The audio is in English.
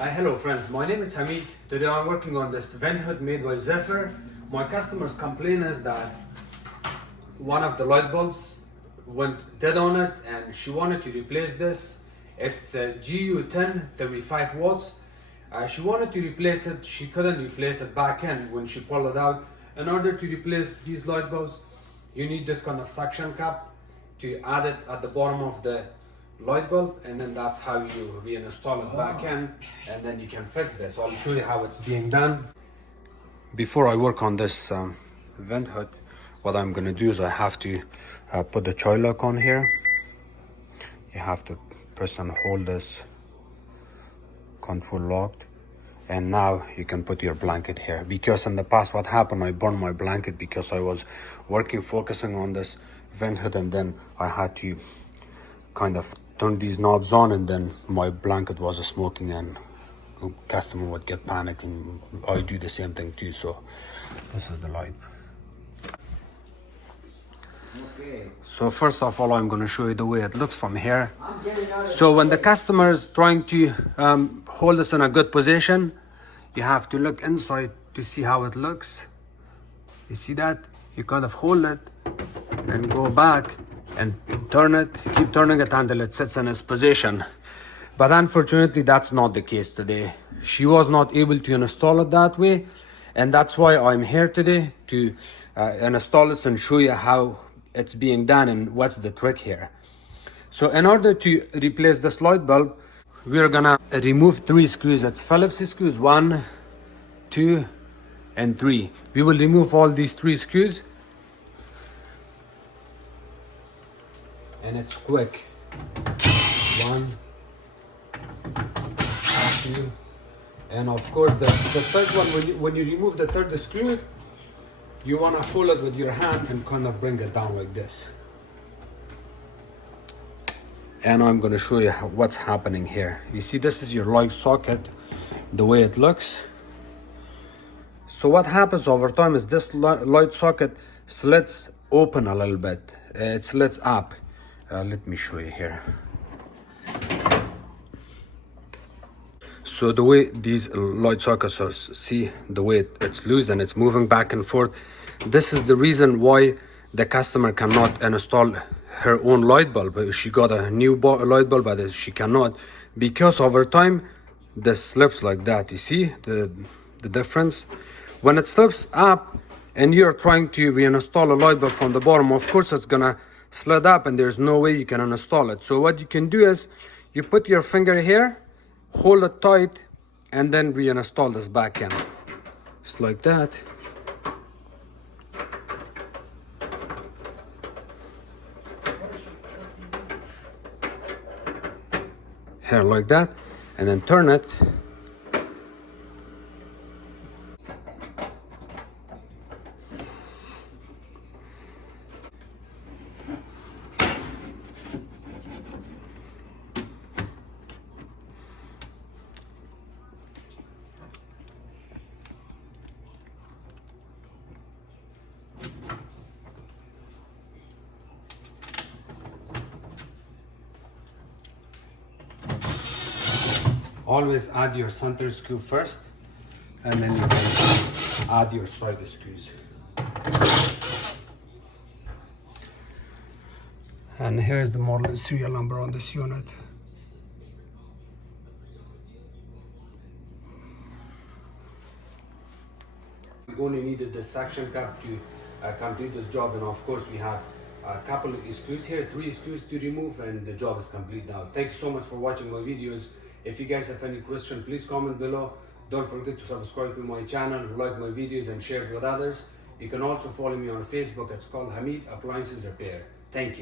Hello friends, my name is Hamid. Today I'm working on this vent hood made by Zephyr. My customer's complaint is that one of the light bulbs went dead on it and she wanted to replace this. It's GU10 35 watts. She wanted to replace it. She couldn't replace it back in when she pulled it out. In order to replace these light bulbs, you need this kind of suction cap to add it at the bottom of the light bulb, and then that's how you reinstall it back in, and then you can fix this. I'll show you how it's being done. Before I work on this vent hood, what I'm gonna do is I have to put the choil lock on here. You have to press and hold this control locked, and now you can put your blanket here. Because in the past what happened, I burned my blanket because I was focusing on this vent hood, and then I had to kind of turn these knobs on, and then my blanket was smoking and customer would get panic, and I do the same thing too. So this is the light. Okay. So first of all, I'm going to show you the way it looks from here. So when the customer is trying to hold this in a good position, you have to look inside to see how it looks. You see that? You kind of hold it and go back and turn it, keep turning it until it sits in its position. But unfortunately, that's not the case today. She was not able to install it that way, and that's why I'm here today to install this and show you how it's being done and what's the trick here. So in order to replace this light bulb, we're gonna remove 3 screws. It's Phillips screws, 1, 2, and 3. We will remove all these 3 screws, and it's quick. 1, 2, and of course the third one, when you remove the third screw, you want to hold it with your hand and kind of bring it down like this. And I'm going to show you what's happening here. You see, this is your light socket, the way it looks. So what happens over time is this light socket slits open a little bit. It slits up. Let me show you here. So the way these light sockets are, see the way it's loose and it's moving back and forth. This is the reason why the customer cannot install her own light bulb. She got a new light bulb, but she cannot, because over time this slips like that. You see the difference? When it slips up and you're trying to reinstall a light bulb from the bottom, of course it's gonna slid up and there's no way you can uninstall it. So what you can do is you put your finger here, hold it tight, and then reinstall this back in. Just like that. Here like that, and then turn it. Always add your center screw first, and then you can add your side screws. And here's the model serial number on this unit. We only needed the suction cap to complete this job, and of course we have a couple of screws here, 3 screws to remove, and the job is complete now. Thank you so much for watching my videos. If you guys have any question, please comment below. Don't forget to subscribe to my channel, like my videos, and share it with others. You can also follow me on Facebook. It's called Hamid Appliances Repair. Thank you.